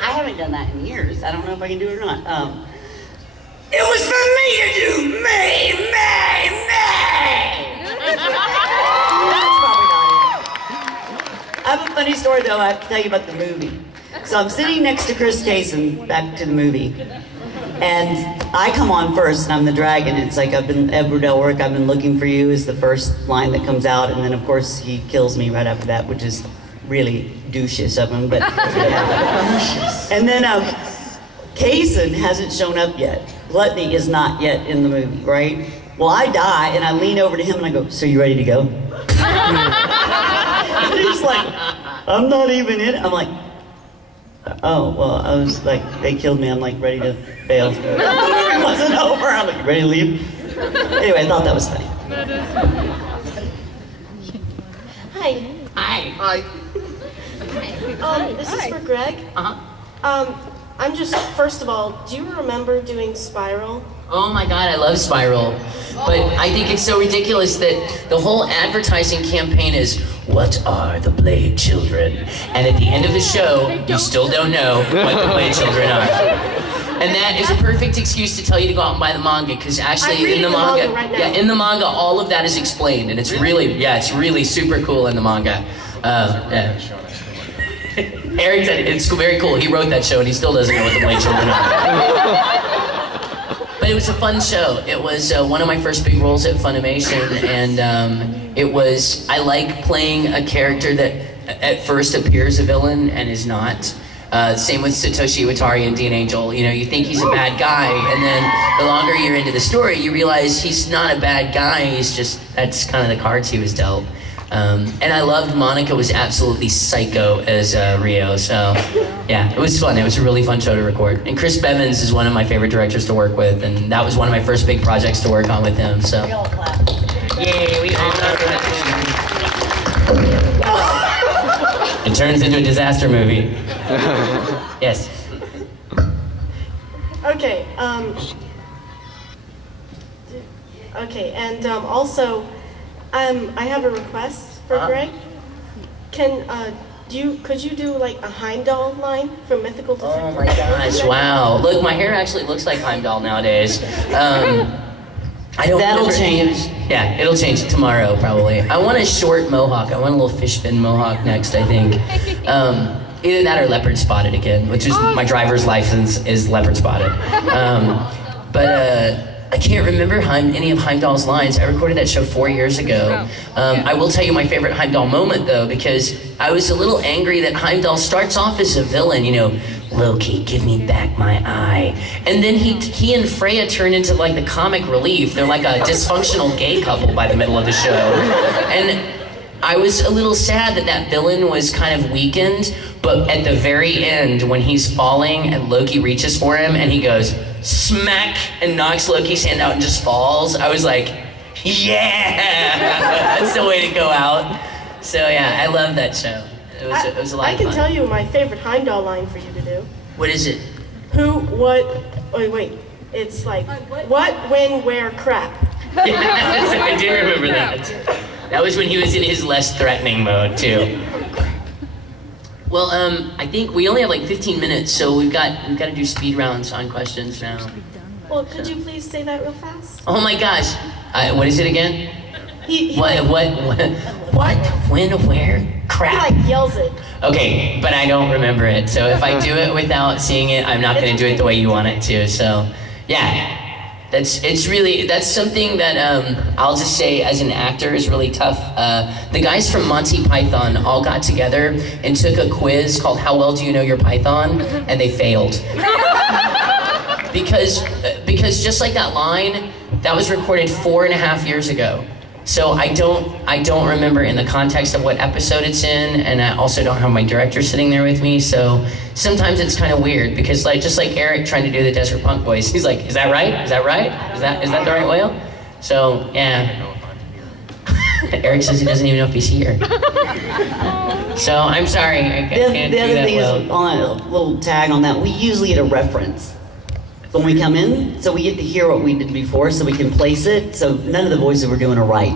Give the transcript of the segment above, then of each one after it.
I haven't done that in years. I don't know if I can do it or not. It was for me to do. Me. That's probably not it. I have a funny story though. I have to tell you about the movie. So I'm sitting next to Chris Kaysen, back to the movie, and I come on first, and I'm the dragon. It's like, Edward Elric, I've been looking for you is the first line that comes out, and then of course he kills me right after that, which is really doucheous of him, but yeah. And then Kaysen hasn't shown up yet. Gluttony is not yet in the movie, right? Well, I die, and I lean over to him and I go, so you ready to go? And he's like, I'm not even in it. I'm like, oh, well, I was like, they killed me. I'm like, ready to bail. The movie wasn't over. I'm like, ready to leave? Anyway, I thought that was funny. Hi. Hi. This is for Greg. I'm just, first of all, do you remember doing Spiral? Oh my God, I love Spiral. But I think it's so ridiculous that the whole advertising campaign is, what are the Blade Children? And at the end of the show, you still don't know what the Blade Children are. And that is a perfect excuse to tell you to go out and buy the manga, because actually in the manga, right now. yeah, in the manga, all of that is explained, and it's really, yeah, it's really super cool in the manga. Yeah. Eric said it's very cool. He wrote that show, and he still doesn't know what the Blade Children are. But it was a fun show. It was one of my first big roles at Funimation, and I like playing a character that at first appears a villain and is not. Same with Satoshi Iwatari and Dean Angel. You know, you think he's a bad guy, and then the longer you're into the story, you realize he's not a bad guy, he's just, that's kind of the cards he was dealt. And I loved Monica was absolutely psycho as Rio, so yeah, it was fun. It was a really fun show to record. And Chris Bevins is one of my favorite directors to work with, and that was one of my first big projects to work on with him, so. We all clap. Yay, we all clap. It turns into a disaster movie. Yes. Okay, okay, and also, I have a request for Greg. Could you do like a Heimdall line from Mythical Detective? Oh my gosh, wow. Look, my hair actually looks like Heimdall nowadays. That'll change. Yeah, it'll change tomorrow probably. I want a short mohawk. I want a little fish fin mohawk next, I think. Either that or leopard spotted again, which is my driver's license is leopard spotted. I can't remember any of Heimdall's lines. I recorded that show 4 years ago. I will tell you my favorite Heimdall moment though, because I was a little angry that Heimdall starts off as a villain, you know, Loki, give me back my eye. And then he and Freya turn into like the comic relief. They're like a dysfunctional gay couple by the middle of the show. And I was a little sad that that villain was kind of weakened, but at the very end, when he's falling and Loki reaches for him and he goes, smack, and knocks Loki's hand out and just falls, I was like, yeah, that's the way to go out. So yeah, I love that show. It was a lot of fun. I can tell you my favorite Heimdall line for you to do. What is it? Who, what, wait, it's like, what, when, where, crap. Yes, I do remember that. That was when he was in his less threatening mode, too. Well, I think we only have like 15 minutes, so we've got to do speed rounds on questions now. Well, could you please say that real fast? Oh my gosh. What is it again? What, when, where, crap? He like yells it. Okay, but I don't remember it, so if I do it without seeing it, I'm not going to do it the way you want it to, so yeah. That's something that I'll just say as an actor is really tough. The guys from Monty Python all got together and took a quiz called How Well Do You Know Your Python? And they failed. because just like that line, that was recorded 4.5 years ago. So I don't remember in the context of what episode it's in, and I also don't have my director sitting there with me, so sometimes it's kind of weird, because just like Eric trying to do the Desert Punk voice, he's like, is that right? Is that right? Is that the right whale? So, yeah. Eric says he doesn't even know if he's here. So, I'm sorry, I can't the do other that thing well. is, on a little tag on that, we usually get a reference when we come in, so we get to hear what we did before, so we can place it, so none of the voices we're doing are right.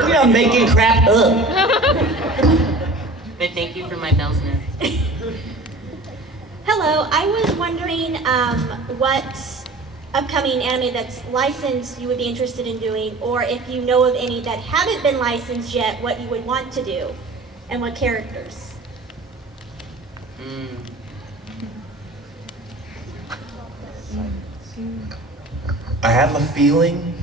We're not making crap up. thank you for my Belsner. Hello, I was wondering what upcoming anime that's licensed you would be interested in doing, or if you know of any that haven't been licensed yet, what you would want to do, and what characters. I have a feeling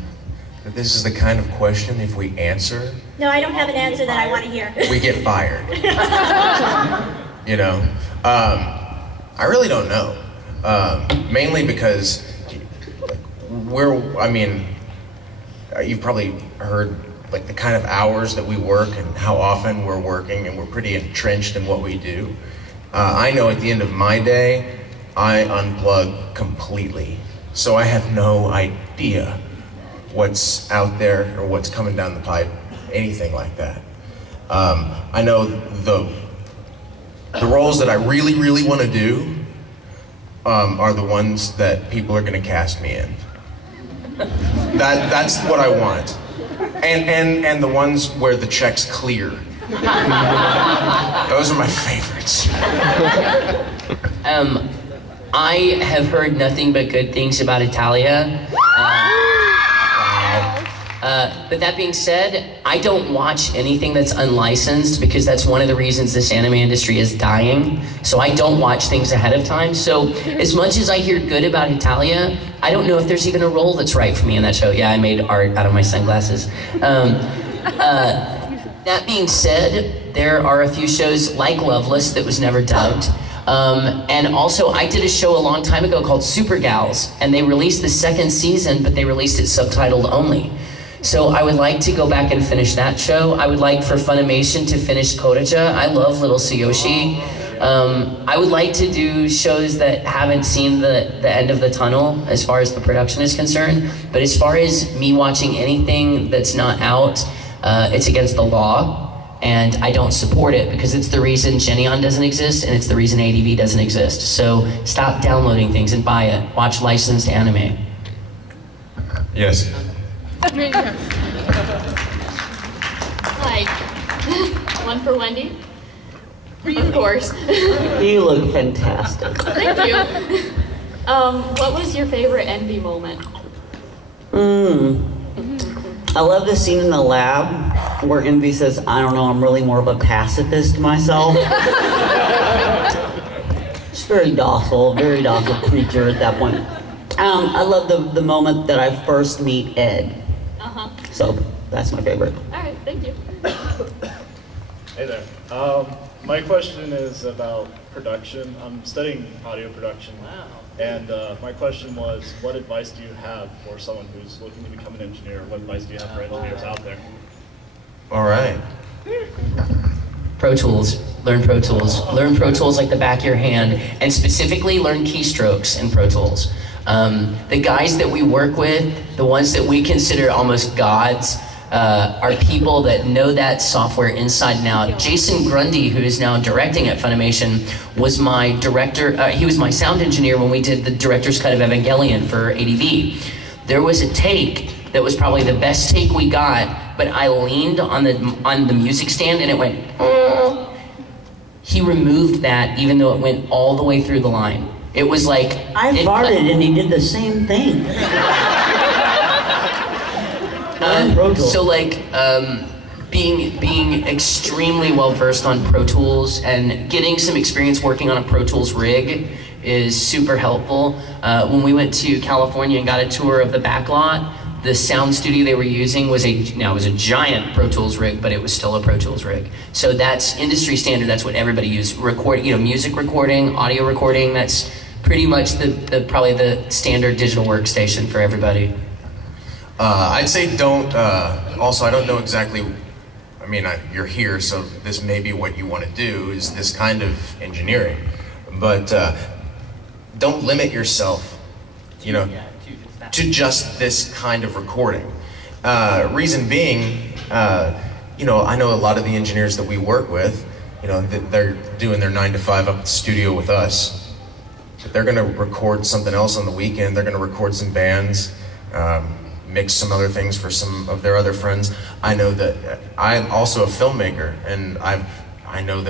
that this is the kind of question, if we answer, No, I don't have an answer that I want to hear. we get fired. You know? I really don't know. Mainly because you've probably heard like the kind of hours that we work and how often we're working, and we're pretty entrenched in what we do. I know at the end of my day, I unplug completely. So I have no idea what's out there or what's coming down the pipe, anything like that. I know the roles that I really, really want to do are the ones that people are going to cast me in. That's what I want. And the ones where the check's clear. Those are my favorites. I have heard nothing but good things about Italia. But that being said, I don't watch anything that's unlicensed because that's one of the reasons this anime industry is dying. So I don't watch things ahead of time. So as much as I hear good about Italia, I don't know if there's even a role that's right for me in that show. Yeah, I made art out of my sunglasses. That being said, there are a few shows like Loveless that was never dubbed. And also, I did a show a long time ago called Super Gals, and they released the second season, but they released it subtitled only. So I would like to go back and finish that show. I would like for Funimation to finish Kodacha. I love Little Tsuyoshi. I would like to do shows that haven't seen the end of the tunnel as far as the production is concerned. But as far as me watching anything that's not out, it's against the law. And I don't support it because it's the reason Geneon doesn't exist and it's the reason ADV doesn't exist. So stop downloading things and buy it. Watch licensed anime. Yes. Like, one for Wendy. For you, of course. You look fantastic. Thank you. What was your favorite envy moment? I love the scene in the lab where Envy says, I don't know, I'm really more of a pacifist myself. She's very docile creature at that point. I love the moment that I first meet Ed. So that's my favorite. All right, thank you. Hey there. My question is about production. I'm studying audio production. Wow. And my question was, what advice do you have for someone who's looking to become an engineer? What advice do you have for engineers out there? All right. Pro Tools. Learn Pro Tools. Learn Pro Tools like the back of your hand, and specifically learn keystrokes in Pro Tools. The guys that we work with, the ones that we consider almost gods, are people that know that software inside and out. Jason Grundy, who is now directing at Funimation, was my director. He was my sound engineer when we did the director's cut of Evangelion for ADV. There was a take that was probably the best take we got, but I leaned on the music stand and it went. He removed that even though it went all the way through the line. It was like I farted and he did the same thing. So like being extremely well versed on Pro Tools and getting some experience working on a Pro Tools rig is super helpful. When we went to California and got a tour of the backlot, the sound studio they were using was a giant Pro Tools rig, but it was still a Pro Tools rig. So that's industry standard. That's what everybody uses. Music recording, audio recording. That's pretty much probably the standard digital workstation for everybody. I'd say don't, also I don't know exactly, you're here, so this may be what you want to do, is this kind of engineering. But don't limit yourself, to just this kind of recording. Reason being, I know a lot of the engineers that we work with, they're doing their 9 to 5 up at the studio with us. But they're gonna record something else on the weekend, they're gonna record some bands, mix some other things for some of their other friends. I know that I'm also a filmmaker, and I know that